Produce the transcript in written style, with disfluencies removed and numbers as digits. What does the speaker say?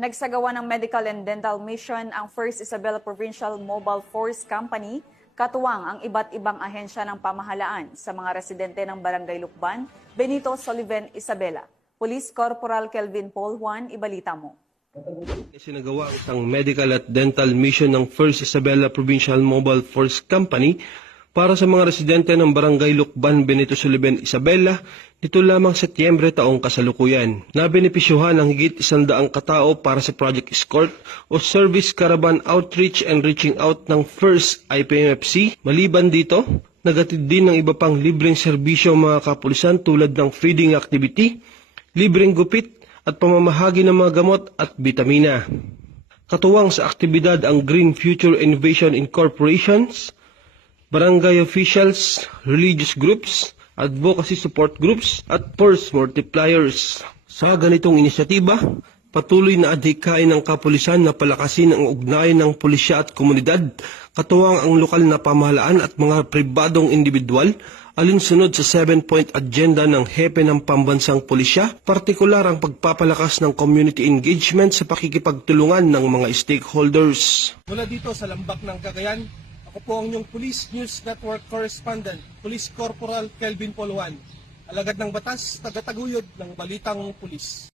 Nagsagawa ng medical and dental mission ang First Isabela Provincial Mobile Force Company, katuwang ang iba't ibang ahensya ng pamahalaan sa mga residente ng Barangay Lukban, Benito Soliven, Isabela. Police Corporal Kelvin Paul Juan, ibalita mo. Sinagawa isang medical at dental mission ng First Isabela Provincial Mobile Force Company para sa mga residente ng Barangay Lukban, Benito Soliven, Isabela nito lamang Setyembre taong kasalukuyan. Nabenepisyuhan ang higit 100 katao para sa Project Escort o Service Caravan Outreach and Reaching Out ng First IPMFC. Maliban dito, nagatid din ng iba pang libreng serbisyo ang mga kapulisan tulad ng feeding activity, libreng gupit at pamamahagi ng mga gamot at bitamina. Katuwang sa aktibidad ang Green Future Innovation Incorporations, barangay officials, religious groups, advocacy support groups, at force multipliers. Sa ganitong inisyatiba, patuloy na adhikain ng kapulisan na palakasin ang ugnayan ng pulisya at komunidad, katuwang ang lokal na pamahalaan at mga pribadong individual, alinsunod sa 7-point agenda ng Hepe ng Pambansang Pulisya, partikular ang pagpapalakas ng community engagement sa pakikipagtulungan ng mga stakeholders. Mula dito sa Lambak ng Cagayan, ako po ang inyong Police News Network Correspondent, Police Corporal Kelvin Paul Juan, alagad ng batas, tagataguyod ng Balitang Pulis.